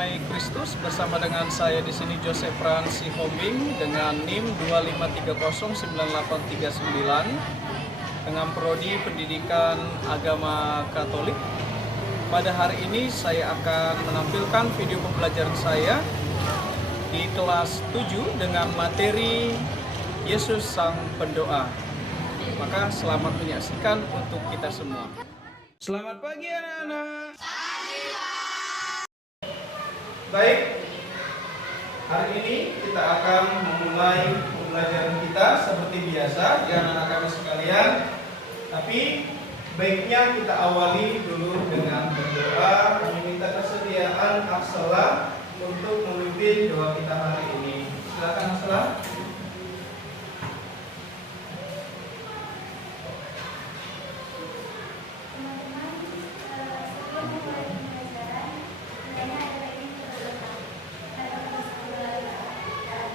Damai Kristus bersama dengan saya di sini Joseph Fransi Hombing dengan NIM 25309839 dengan prodi Pendidikan Agama Katolik. Pada hari ini saya akan menampilkan video pembelajaran saya di kelas 7 dengan materi Yesus Sang Pendoa. Maka selamat menyaksikan untuk kita semua. Selamat pagi anak-anak. Baik, hari ini kita akan memulai pembelajaran kita seperti biasa ya anak-anak kami sekalian. Tapi baiknya kita awali dulu dengan berdoa, meminta kesediaan Aksela untuk memimpin doa kita hari ini. Silakan Aksela.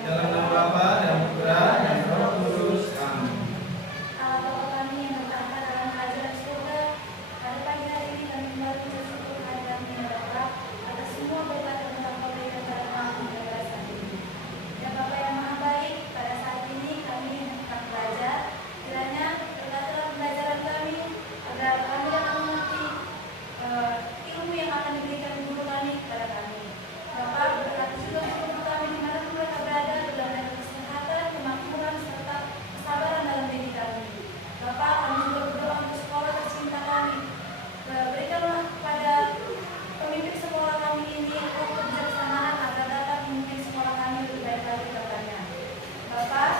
Dalam nama Bapa dan Putra dan Roh Kudus. Amin. Allah Bapa kami yang bertahta dalam kerajaan surga, pada pagi hari ini kami kembali bersyukur kehadiran-Mu ya Bapa atas semua berkat yang Telah Kau berikan kepada kami pada saat ini. Ya Bapa yang Maha Baik, pada saat ini kami akan belajar. Kiranya berkatilah pembelajaran kami agar kami dapat mengerti ilmu yang akan diberikan guru kami kepada kami. Bapa, berkati juga guru kami di mana mereka berada dalam kesehatan, kemakmuran serta kesabaran dalam diri kami. Bapak, kami juga berdoa untuk sekolah tercinta kami. Berikanlah kepada pemimpin sekolah kami ini roh kebijaksanaan agar dapat memimpin sekolah kami lebih baik lagi ke depannya. Bapak,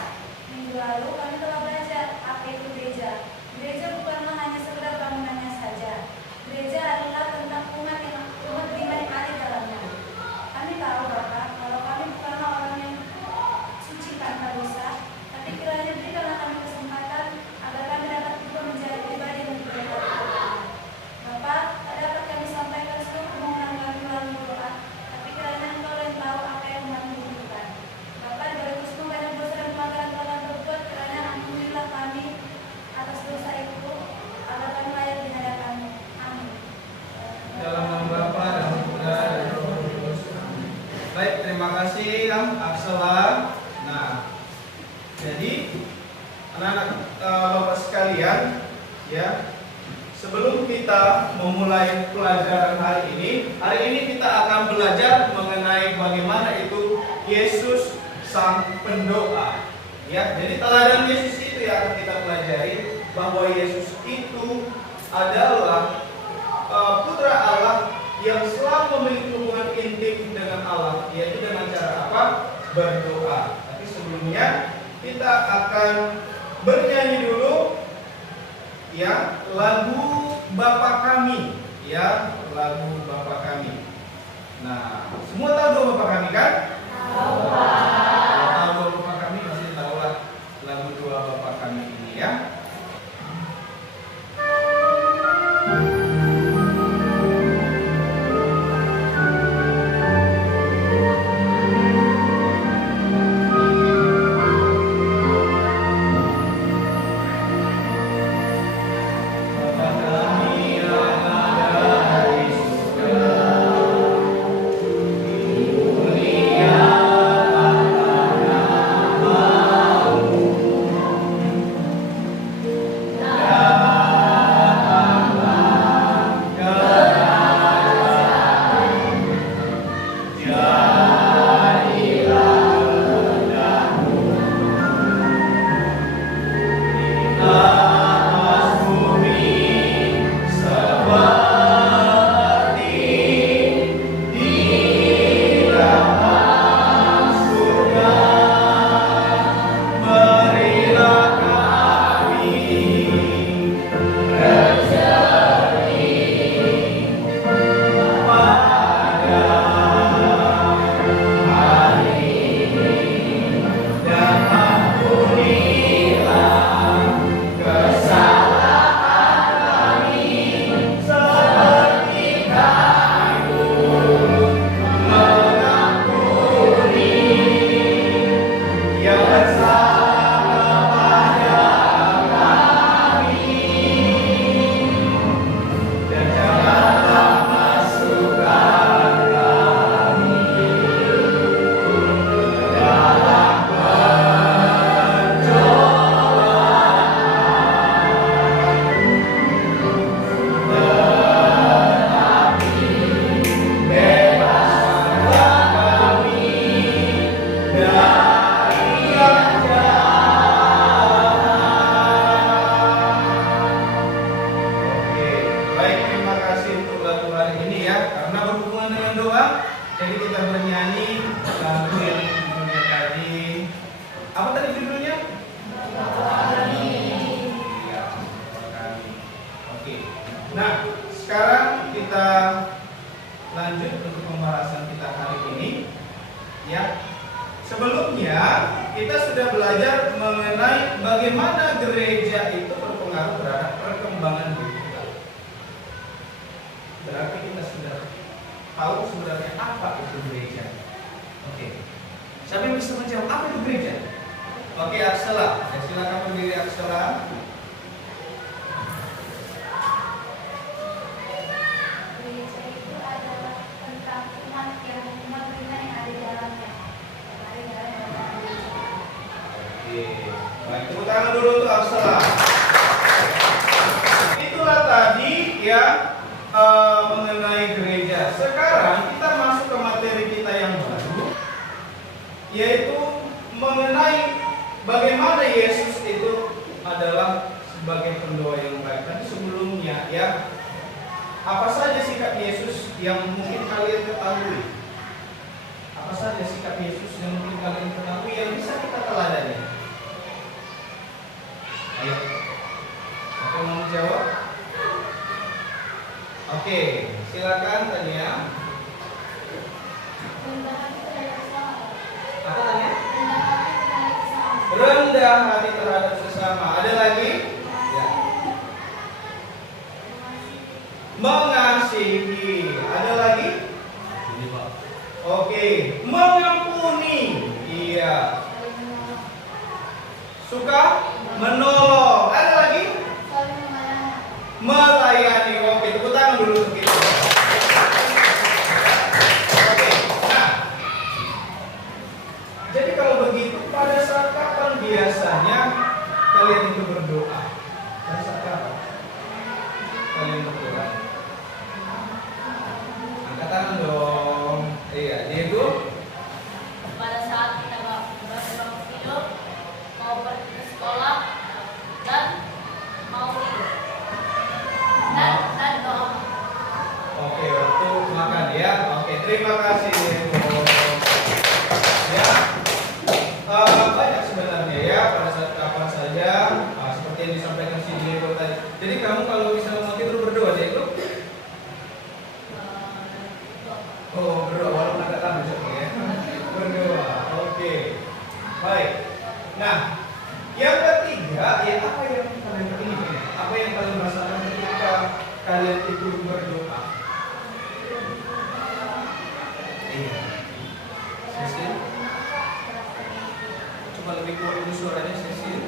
minggu lalu kami telah belajar apa itu gereja. Gereja bukanlah hanya sekedar bangunannya saja. Gereja adalah tentang umat beriman yang ada di dalamnya. Kami tahu Bapak, kalau kami bukanlah orang yang suci tanpa dosa, tapi kiranya berikanlah kami kesempatan agar kami dapat juga menjadi pribadi yang lebih baik lagi. Bapak, tak dapat kami sampaikan seluruh permohonan kami melalui doa, tapi kiranya Engkau yang tahu apa yang kami butuhkan. Bapak, di balik semua banyak dosa dan pelanggaran telah kami berbuat, kiranya ampunilah kami atas dosa itu, agar kami layak di hadapan-Mu. Amin. Dalam nama Bapa dan Putra dan Roh Kudus. Amin. Baik, terima kasih Aksela. Nah, jadi anak-anak Bapak sekalian, ya, sebelum kita memulai pelajaran hari ini kita akan belajar mengenai bagaimana itu Yesus Sang Pendoa. Ya, jadi teladan Yesus itu yang akan kita pelajari, bahwa Yesus itu adalah Putra Allah yang selalu memiliki hubungan intim dengan Allah, yaitu dengan cara apa? Berdoa. Tapi sebelumnya kita akan bernyanyi dulu ya lagu Bapa Kami, ya lagu Bapa Kami. Nah, semua tahu doa Bapa Kami kan? Tahu. Tahu doa Bapa Kami, pasti tahulah lagu doa Bapa Kami ini ya. Kami Ya. Sebelumnya kita sudah belajar mengenai bagaimana gereja itu berpengaruh terhadap perkembangan diri kita. Berarti kita sudah tahu sebenarnya apa itu gereja. Oke. Siapa yang bisa menjawab apa itu gereja? Oke, Aksela. Ya, silakan berdiri Aksela. Gereja itu adalah tentang umat yang ada di dalamnya. Ada di dalam gereja. Oke. Baik, tepuk tangan dulu untuk Aksela. Itulah tadi ya mengenai gereja. Sekarang kita masuk ke materi kita yang baru, yaitu mengenai bagaimana Yesus itu adalah sebagai pendoa yang baik. Tadi sebelumnya ya, apa saja sikap Yesus yang mungkin kalian ketahui? Apa saja sikap Yesus yang mungkin kalian ketahui yang bisa kita teladani? Ayo, siapa yang mau menjawab? Oke, silakan Tania. Rendah hati terhadap sesama. Apa Tania? Rendah hati terhadap sesama. Rendah hati terhadap sesama. Ada lagi? Ya. Mengasihi. Ada lagi? Ini Pak. Oke, mengampuni. Iya. Suka menolong. Ada lagi? Saling melayani. Melayani. Oke, tepuk tangan dulu untuk kita. Oke, nah. Jadi kalau begitu, pada saat kapan biasanya kalian itu berdoa? Pada saat kapan kalian berdoa? Angkat tangan dong. Iya, Diego. Pada saat kita bangun hidup, mau pergi ke sekolah dan mau tidur dan doa. Oke, waktu makan ya. Oke, terima kasih Diego. Ya, banyak sebenarnya ya pada saat kapan saja. Seperti yang disampaikan si Diego tadi. Jadi kamu kalau misalnya mau tidur berdoa, Diego? Oh, berdoa walaupun agak lama ya. Berdoa. Oke. Baik. Nah, yang ketiga, ya apa yang kalian ini? Apa yang kalian rasakan ketika kalian itu berdoa? Iya. Cecil? Coba lebih kuat dulu suaranya, Cecil.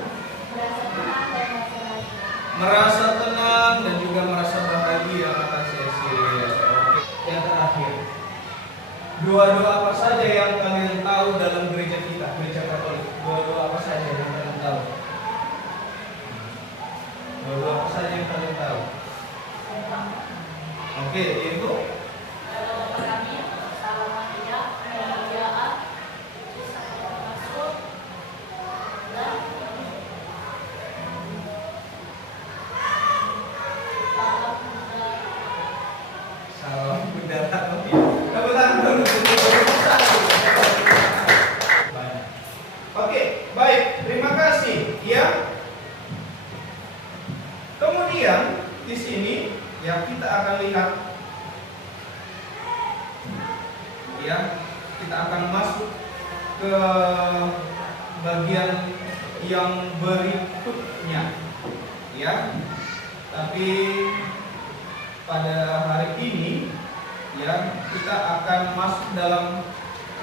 Merasa tenang dan juga merasa bahagia, kata Cecil. Oke. Yang terakhir, doa-doa apa saja yang kalian tahu dalam gereja kita, gereja Katolik? Doa-doa apa saja yang kalian tahu? Doa-doa apa saja yang kalian tahu? Oke, Diego. Kalau kami salam Maria, kemuliaan, masuk dan Salam Bunda Ratu. Tepuk tangan dulu. Banyak. Oke, baik. Terima kasih. Ya. Kemudian di sini ya kita akan lihat ya, kita akan masuk ke bagian yang berikutnya ya. Tapi pada hari ini ya kita akan masuk dalam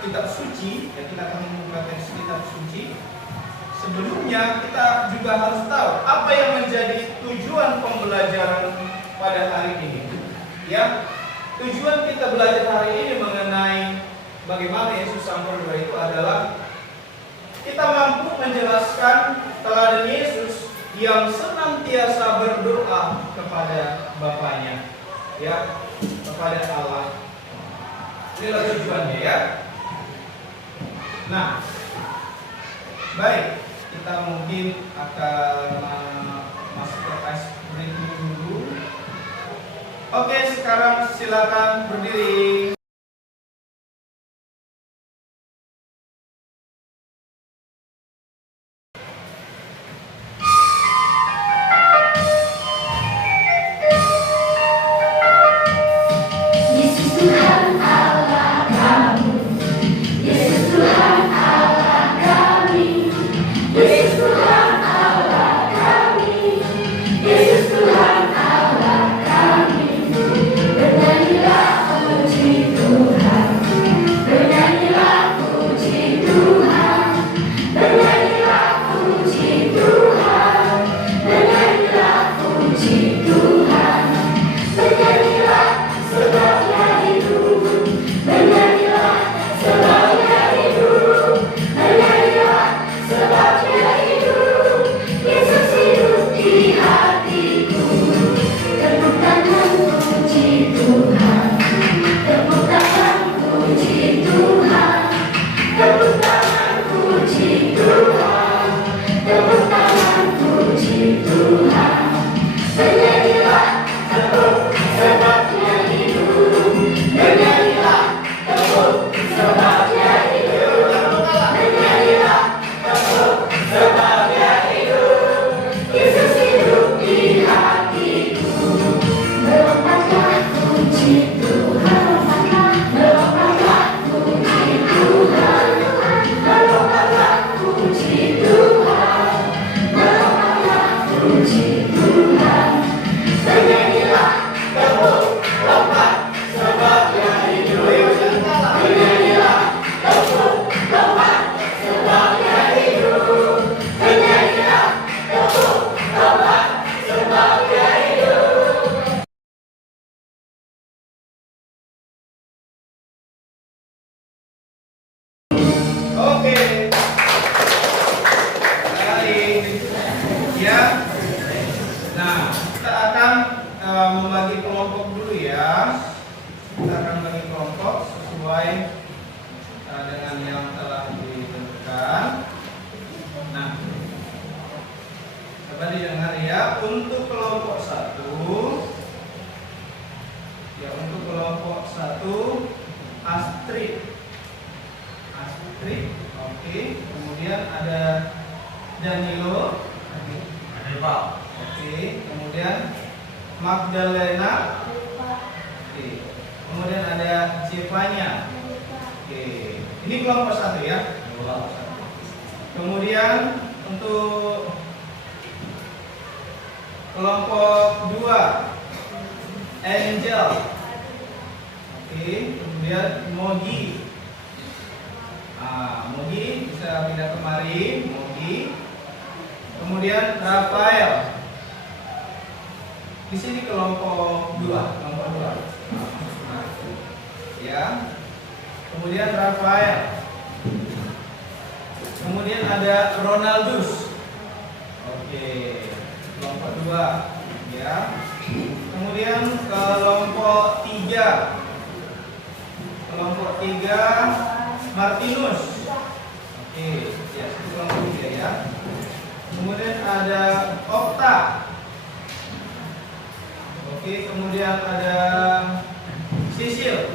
kitab suci ya, kita akan membuka teks kitab suci. Sebelumnya kita juga harus tahu apa yang menjadi tujuan pembelajaran pada hari ini ya. Tujuan kita belajar hari ini mengenai bagaimana Yesus sang pendoa itu adalah kita mampu menjelaskan teladan Yesus yang senantiasa berdoa kepada Bapaknya ya, kepada Allah. Inilah tujuannya ya. Nah, baik, kita mungkin akan masuk ke tes berikut dulu. Oke, sekarang silakan berdiri. Yesus Tuhan Allah kamu, Yesus untuk kelompok 1, ya untuk kelompok 1 Astrid. Oke. Kemudian ada Danilo. Ada Pak. Oke. Kemudian Magdalena. Oke. Kemudian ada Jevanya. Oke. Ini kelompok 1 ya. Kemudian untuk kelompok 2 Angel. Oke. Kemudian Mogi. Mogi bisa pindah kemari. Mogi. Kemudian Rafael. Di sini kelompok 2. Ya. Kemudian Rafael. Kemudian ada Ronaldus. Oke. Kelompok 2. Ya. Kemudian kelompok 3. Kelompok 3 Martinus. Oke, ya, itu kelompok 3 ya. Kemudian ada Okta. Oke, kemudian ada Sisil.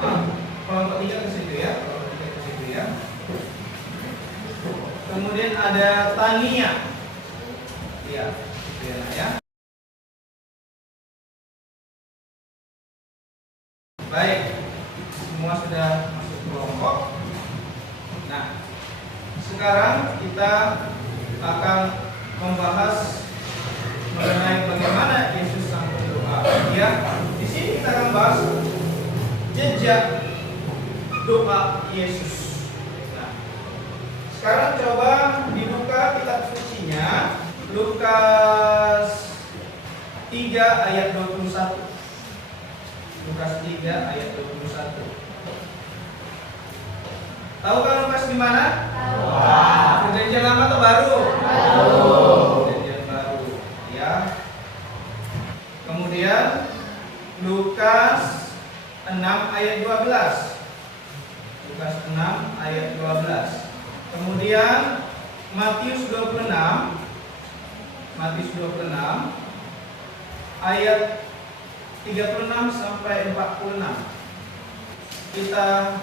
Kelompok 3 ke situ ya, Kemudian ada Tania. Ya, itu ya. Baik, semua sudah masuk kelompok. Nah, sekarang kita akan membahas mengenai bagaimana Yesus sang berdoa. Ya, di sini kita akan bahas jejak doa Yesus. Nah, sekarang coba dibuka kitab sucinya, Lukas 3 ayat 21. Lukas 3 ayat 21. Tahu kan Lukas di mana? Tahu. Perjanjian lama atau baru? Baru. Perjanjian baru, ya. Kemudian Lukas 6 ayat 12. Lukas 6 ayat 12. Kemudian Matius 26. Matius 26 ayat 36 sampai 46. Kita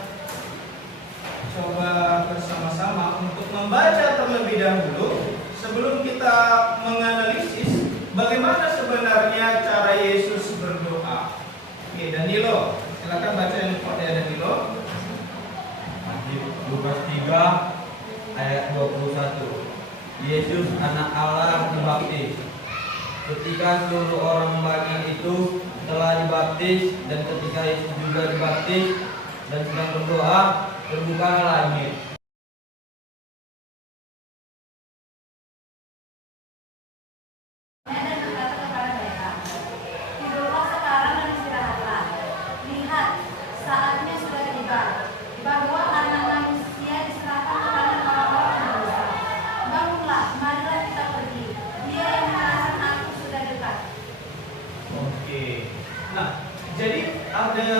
coba bersama-sama untuk membaca terlebih dahulu sebelum kita menganalisis bagaimana sebenarnya cara Yesus berdoa. Oke, Danilo, silakan baca yang ya Danilo. Lukas 3 ayat 21. Yesus anak Allah dibaptis. Ketika seluruh orang banyak itu telah dibaptis dan ketika Yesus juga dibaptis dan sedang berdoa, terbukalah langit. Dan berkata kepada mereka, tidurlah sekarang dan istirahatlah. Lihat, saatnya sudah tiba, bahwa anak manusia diserahkan kepada orang-orang yang berdosa. Bangunlah, marilah kita pergi. Dia yang mengatakan aku sudah dekat. Oke. Nah, jadi ada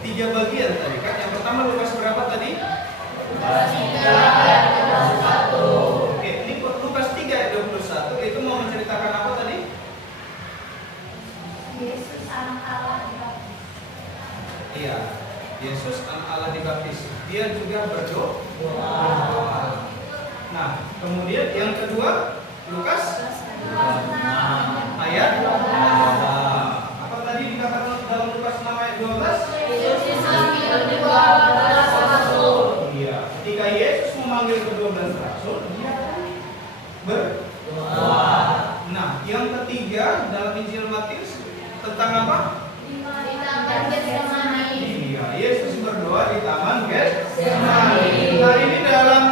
3 bagian tadi kan. Yang pertama Lukas berapa tadi? Lukas 3 ayat 21. Oke, ini Lukas 3 ayat 21 itu mau menceritakan apa tadi? Yesus anak Allah dibaptis. Iya, Yesus anak Allah dibaptis. Dia juga berdoa. Nah, kemudian yang kedua Lukas ayat 12. Apa tadi dikatakan dalam Lukas 6 ayat 12? Iya, ketika Yesus memanggil ke-12 rasul, dia berdoa. Nah, yang ketiga dalam Injil Matius tentang apa? Iya, Yesus berdoa di Taman Getsemani. Nah, ini dalam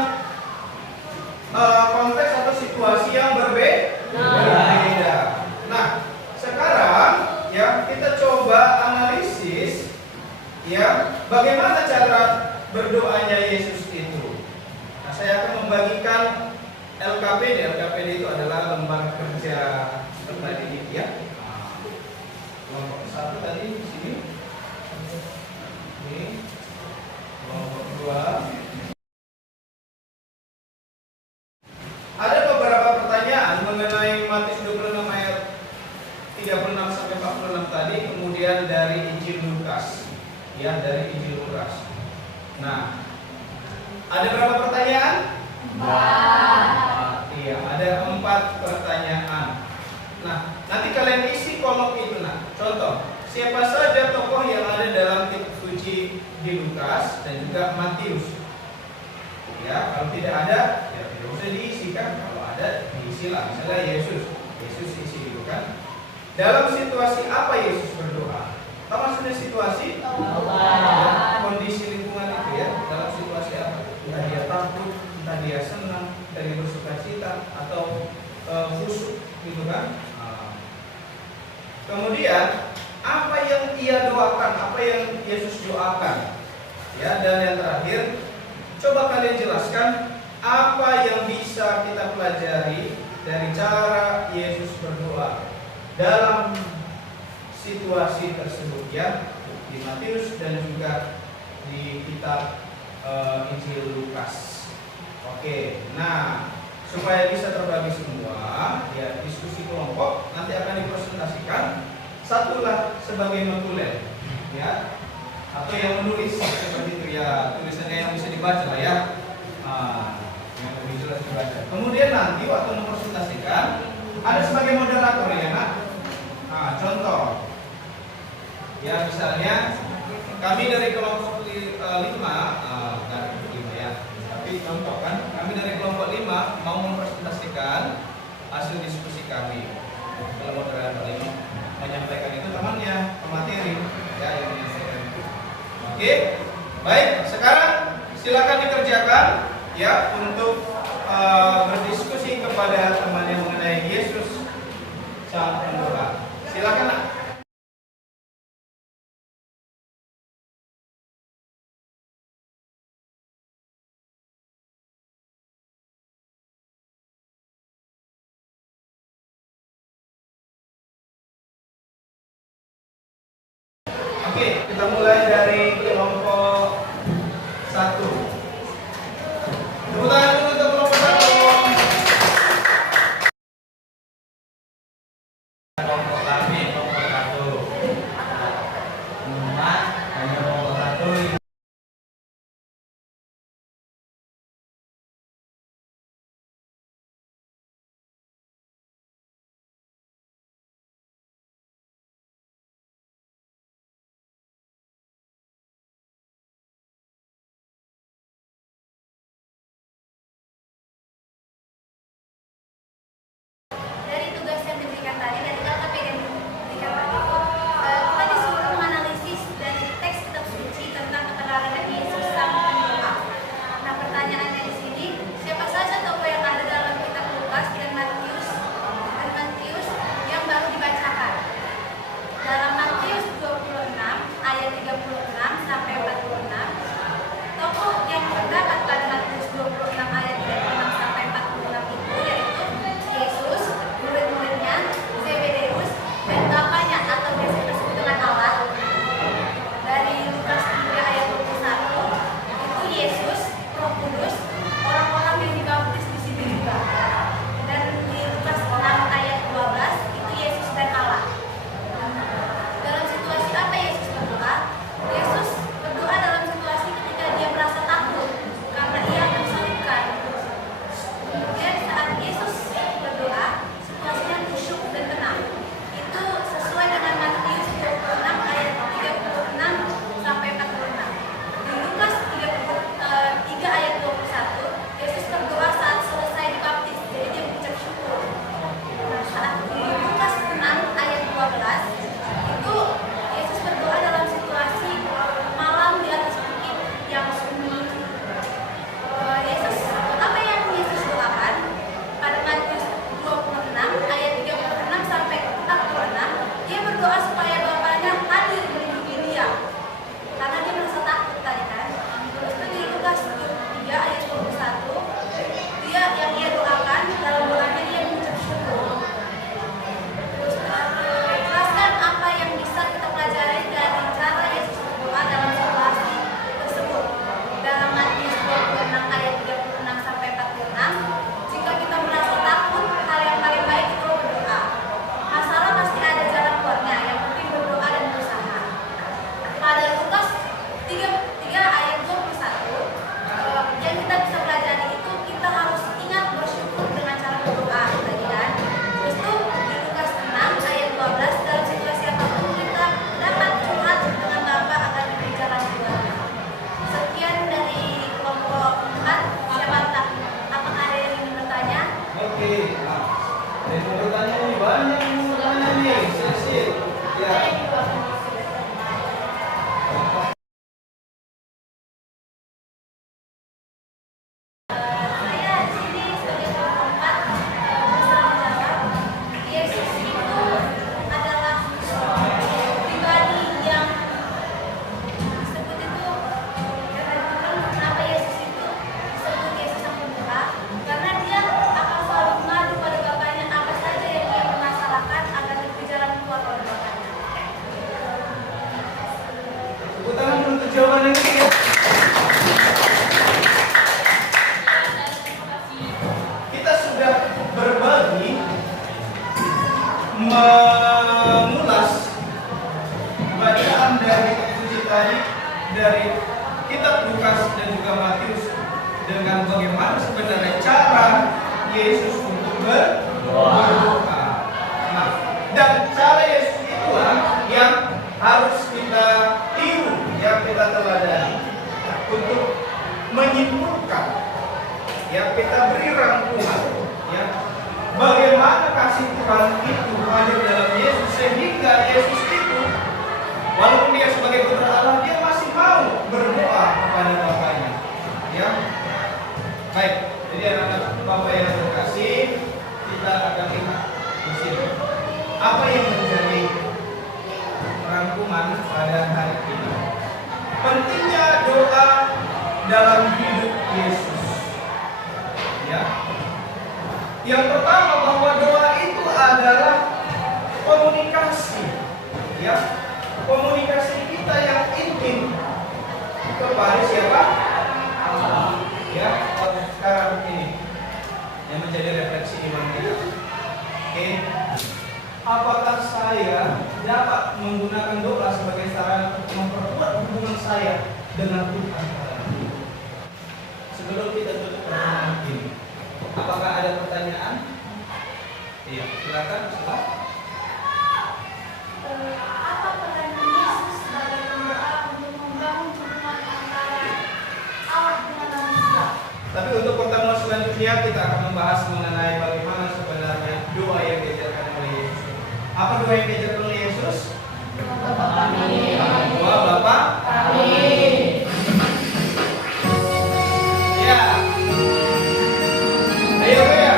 konteks atau situasi yang berbeda. Nah, sekarang ya kita coba analisis ya bagaimana cara berdoanya Yesus itu. Nah, saya akan membagikan LKPD. LKPD itu adalah lembar kerja peserta didik ya. Kelompok 1 tadi di sini. Ini kelompok 2. Ada beberapa pertanyaan mengenai Nah, ada berapa pertanyaan? Iya, ada 4 pertanyaan. Nah, nanti kalian isi kolom itu. Nah, contoh, siapa saja tokoh yang ada dalam kitab suci di Lukas dan juga Matius? Ya, kalau tidak ada, ya tidak usah diisi kan. Kalau ada, diisilah. Misalnya Yesus isi dulu kan. Dalam situasi apa Yesus berdoa? Tahu maksudnya situasi? Ya, kondisi lingkungan itu ya. Dalam situasi apa? Entah dia takut, entah dia senang, entah dia bersuka cita, atau khusyuk gitu kan. Kemudian apa yang ia doakan, apa yang Yesus doakan? Ya, dan yang terakhir, coba kalian jelaskan apa yang bisa kita pelajari dari cara Yesus berdoa dalam situasi tersebut ya, di Matius dan juga di kitab Injil Lukas. Oke, nah supaya bisa terbagi semua, ya diskusi kelompok nanti akan dipresentasikan. Satulah sebagai notulen, ya, atau yang menulis seperti itu ya, tulisannya yang bisa dibaca lah ya, yang lebih jelas dibaca. Kemudian nanti waktu mempresentasikan ada sebagai moderator ya nak. Nah, contoh, ya misalnya kami dari kelompok 5, dari 5 ya. Tapi contoh kan, kami dari kelompok 5 mau mempresentasikan hasil diskusi kami. Kalau moderator ini menyampaikan itu temannya, pemateri ya yang menyampaikan itu. Oke, baik. Sekarang silakan dikerjakan ya untuk berdiskusi kepada temannya mengenai Yesus sang pembuka. Silakan nak. Oke, kita mulai dari kelompok 1. Tepuk tangan dulu untuk kelompok 1. Kelompok kami, kelompok juga Matius dengan bagaimana sebenarnya cara Yesus untuk berdoa. Nah, dan cara Yesus itulah yang harus kita tiru, yang kita teladani untuk menyimpulkan, ya kita beri rangkuman, ya bagaimana kasih Tuhan itu hadir dalam Yesus sehingga Yesus itu walaupun dia sebagai putra Allah dia masih mau berdoa kepada Bapaknya, ya. Baik, jadi anak-anak Bapak yang terkasih, kita akan lihat di sini apa yang menjadi rangkuman pada hari ini. Pentingnya doa dalam hidup Yesus. Ya. Yang pertama bahwa doa itu adalah komunikasi. Ya. Komunikasi kita yang intim kepada siapa? Allah. Ya. Sekarang ini yang menjadi refleksi iman kita. Oke. Apakah saya dapat menggunakan doa sebagai sarana untuk memperkuat hubungan saya dengan Tuhan? Sebelum kita tutup pertemuan ini, apakah ada pertanyaan? Iya, silakan. Apa peran Yesus sebagai pemdoa untuk membangun hubungan antara Allah dengan manusia? Tapi untuk pertemuan selanjutnya kita akan membahas mengenai bagaimana sebenarnya doa yang diajarkan oleh Yesus. Apa doa yang diajarkan oleh Yesus? Bapa kami. Doa Bapa Kami. Ya. Ayo ya.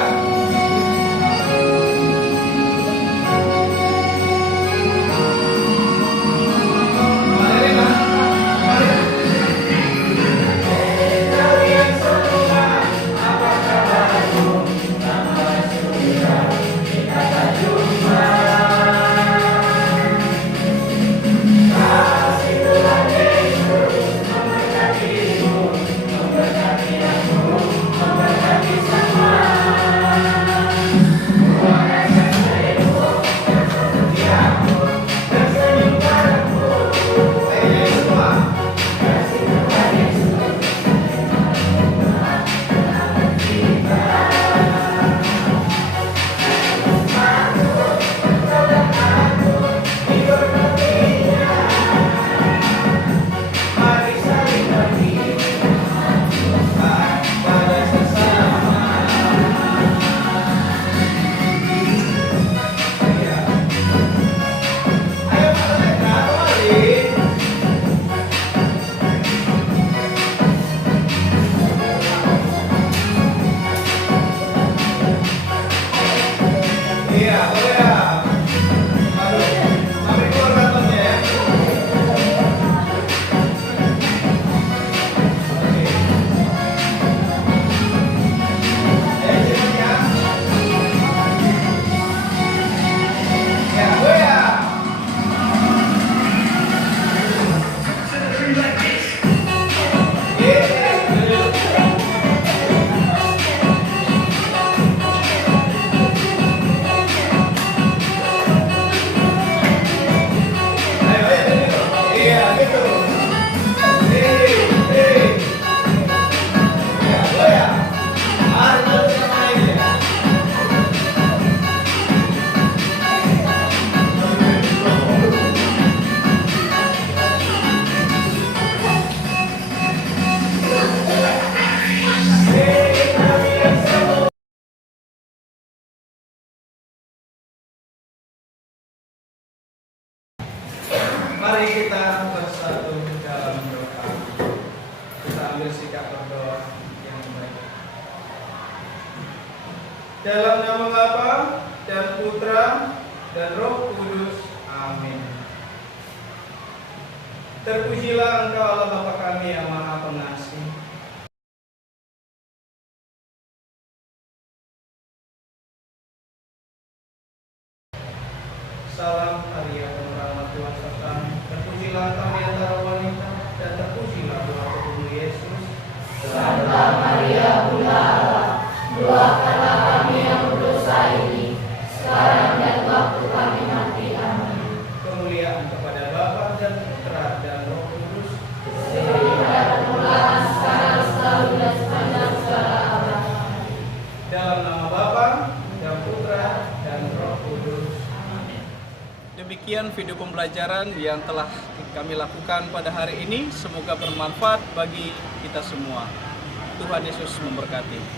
Mari mari. Kalian semua apa kabarmu? Nama surga kita jumpa. Kasih Tuhan Yesus memberkatimu, memberkati aku, memberkati semua. Tuhan seribu, ya, tersenyum padaku. Ayo semua. Kasih Tuhan Yesus. Mari saling berbagi pada sesama. Ya. Ayo mereka kembali. Iya, boleh ya. Aduh, sampai keluar kantongnya ya. Oke. Jangan ya. Ya, boleh ya. Iya, gitu. Ya, boleh ya. Mari terus yang lain ya. Mari kita bersatu dalam doa. Kita ambil sikap berdoa yang baik. Dalam nama Bapa dan Putra dan Roh Kudus. Amin. Terpujilah Engkau Allah Bapa kami yang Maha Pengasih. Salam hari yang penuh rahmat Tuhan sertamu. Terpujilah Engkau di antara wanita dan terpujilah buah tubuhmu Yesus. Santa Maria Bunda Allah, doakanlah kami yang berdosa ini, sekarang dan waktu kami mati. Amin. Kemuliaan kepada Bapa dan Putra dan Roh Kudus. Seperti pada permulaan, sekarang demikian video pembelajaran yang telah kami lakukan pada hari ini. Semoga bermanfaat bagi kita semua. Tuhan Yesus memberkati.